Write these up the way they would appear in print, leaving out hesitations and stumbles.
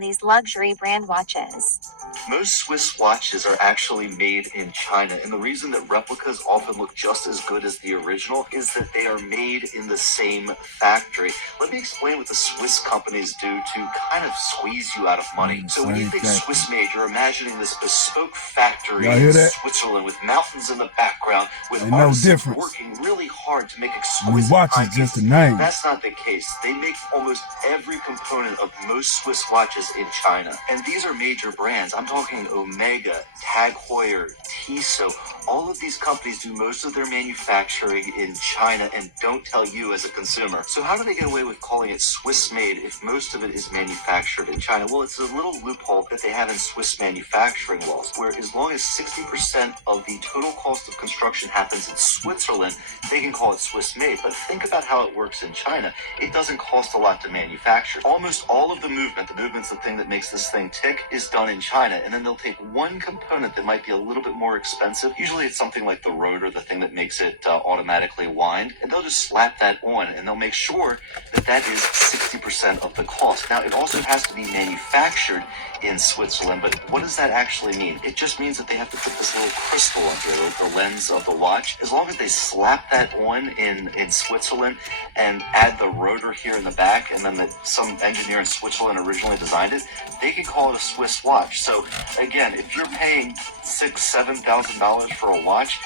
these luxury brand watches. Most Swiss watches are actually made in China, and the reason that replicas often look just as good as the original is that they are made in the same factory. Let me explain what the Swiss companies do to kind of squeeze you out of money. So when you think Swiss made, you're imagining this bespoke factory in Switzerland with mountains in the background, with artists working really hard to make exquisite timepieces. Just a name. That's not the case. They make almost every component of most Swiss watches in China, and these are major brands. I'm talking Omega, Tag Heuer, Tissot. All of these companies do most of their manufacturing in China and don't tell you as a consumer. So how do they get away with calling it Swiss made if most of it is manufactured in China? Well, it's a little loophole that they have in Swiss manufacturing laws, where as long as 60% of the total cost of construction happens in Switzerland, they can call it Swiss made. But think about how it works in China. It doesn't cost a lot to manufacture. Almost all of the movement's the thing that makes this thing tick, is done in China. And then they'll take one component that might be a little bit more expensive. Usually it's something like the rotor, the thing that makes it automatically wind. And they'll just slap that on, and they'll make sure that that is 60% of the cost. Now, it also has to be manufactured in Switzerland, but what does that actually mean? It just means that they have to put this little crystal on here, the lens of the watch. As long as they slap that on in Switzerland and add the rotor here in the back, and then some engineer in Switzerland originally designed it, they can call it a Swiss watch. So again, if you're paying $6,000-$7,000 for a watch,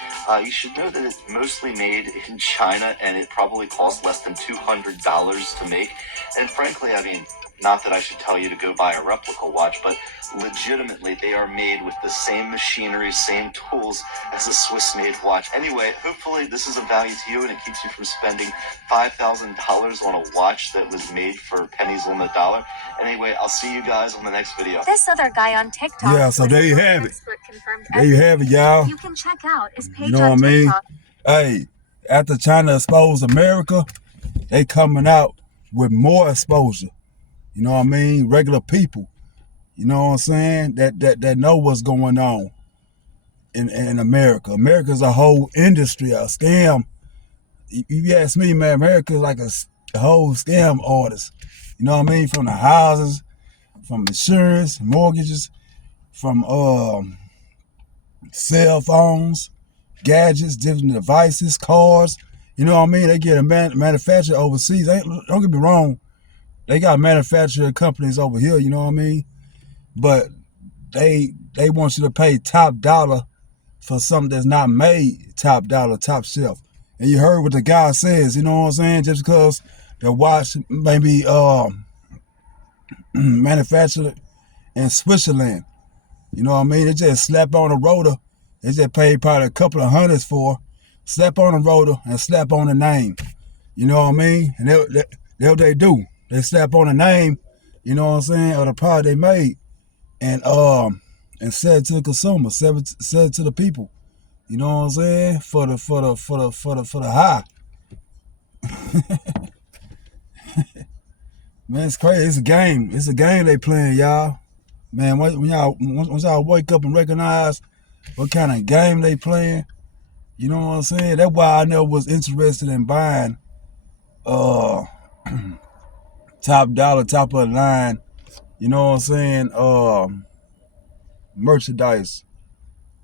you should know that it's mostly made in China, and it probably costs less than $200 to make. And frankly, I mean, not that I should tell you to go buy a replica watch, but legitimately they are made with the same machinery, same tools as a Swiss-made watch. Anyway, hopefully this is of value to you and it keeps you from spending $5,000 on a watch that was made for pennies on the dollar. Anyway, I'll see you guys on the next video. This other guy on TikTok. Yeah, so there you have it. There you have it, y'all. You can check out his page on TikTok. You know what I mean? Hey, after China exposed America, they coming out with more exposure. You know what I mean? Regular people, you know what I'm saying, that know what's going on in America. America's a whole industry, a scam. If you ask me, man, America's like a whole scam artist. You know what I mean? From the houses, from insurance, mortgages, from cell phones, gadgets, different devices, cars. You know what I mean? They get a manufactured overseas. Don't get me wrong. They got manufacturing companies over here, you know what I mean? But they want you to pay top dollar for something that's not made top dollar, top shelf. And you heard what the guy says, you know what I'm saying? Just because the watch may be manufactured in Switzerland, you know what I mean? They just slap on a rotor. They just paid probably a couple of hundreds for, slap on a rotor and slap on the name. You know what I mean? And that's what they do. They slap on a name, you know what I'm saying, of the product they made, and sell it to the consumer, sell it to the people. You know what I'm saying? For the high. Man, it's crazy. It's a game. It's a game they playing, y'all. Man, once y'all wake up and recognize what kind of game they playing, you know what I'm saying? That's why I never was interested in buying top dollar, top of the line, you know what I'm saying, merchandise.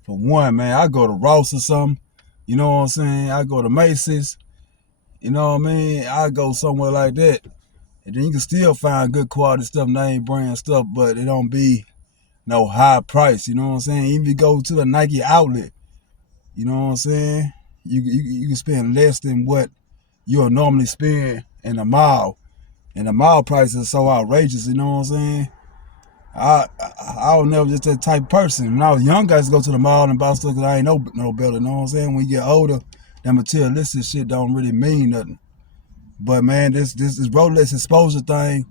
For one, man, I go to Ross or something, you know what I'm saying, I go to Macy's, you know what I mean, I go somewhere like that, and then you can still find good quality stuff, name brand stuff, but it don't be no high price, you know what I'm saying. Even if you go to the Nike outlet, you know what I'm saying, you can spend less than what you'll normally spend in a mall. And the mall prices are so outrageous, you know what I'm saying? I was never just that type of person. When I was young, I used to go to the mall and buy stuff because I ain't no better, you know what I'm saying? When you get older, that materialistic shit don't really mean nothing. But man, this Rolex exposure thing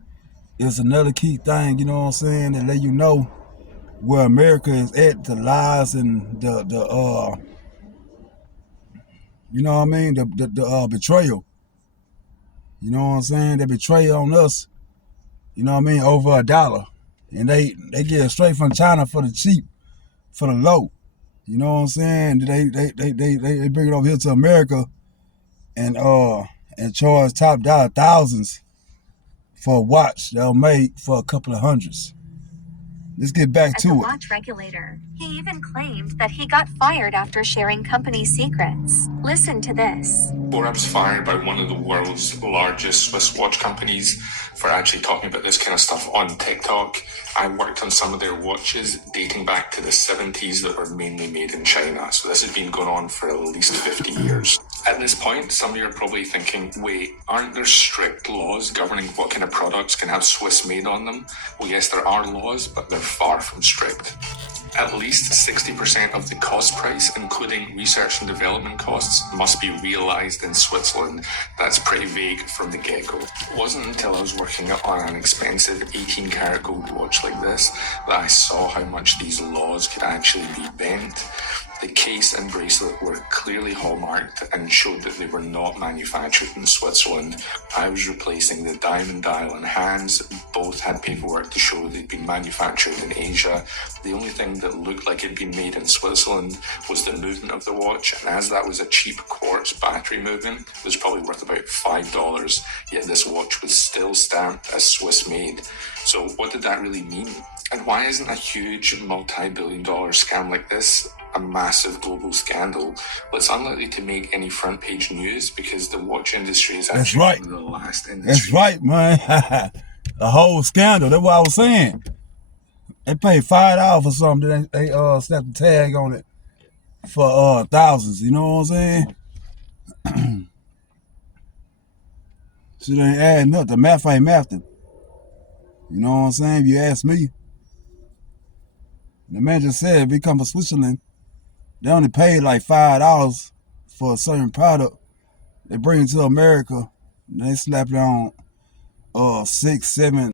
is another key thing, you know what I'm saying, that let you know where America is at, the lies and the you know what I mean, the betrayal. You know what I'm saying? They betray on us, you know what I mean, over $1. And they get it straight from China for the cheap, for the low. You know what I'm saying? They bring it over here to America and charge top dollar thousands for a watch that was made for a couple of hundreds. let's get back as a to it. watch regulator. He even claimed that he got fired after sharing company secrets. Listen to this. Before I was fired by one of the world's largest Swiss watch companies for actually talking about this kind of stuff on TikTok, I worked on some of their watches dating back to the 70s that were mainly made in China. So this has been going on for at least 50 years. At this point, some of you are probably thinking, wait, aren't there strict laws governing what kind of products can have Swiss made on them? Well, yes, there are laws, but they're far from strict. At least 60% of the cost price, including research and development costs, must be realized in Switzerland. That's pretty vague from the get-go. It wasn't until I was working on an expensive 18-karat gold watch like this that I saw how much these laws could actually be bent. The case and bracelet were clearly hallmarked and showed that they were not manufactured in Switzerland. I was replacing the diamond dial and hands. Both had paperwork to show they'd been manufactured in Asia. The only thing that looked like it'd been made in Switzerland was the movement of the watch, and as that was a cheap quartz battery movement, it was probably worth about $5, yet this watch was still stamped as Swiss made. So what did that really mean? And why isn't a huge multi-billion-dollar scam like this a massive global scandal? Well, it's unlikely to make any front page news because the watch industry is actually one of the last industries. That's right, man. The whole scandal. That's what I was saying. They paid $5 for something. They slapped the tag on it for thousands. You know what I'm saying? Shit ain't adding up. The math ain't mathing. You know what I'm saying? If you ask me. The man just said if we come to Switzerland, they only paid like $5 for a certain product. They bring it to America, and they slap it on 6, 7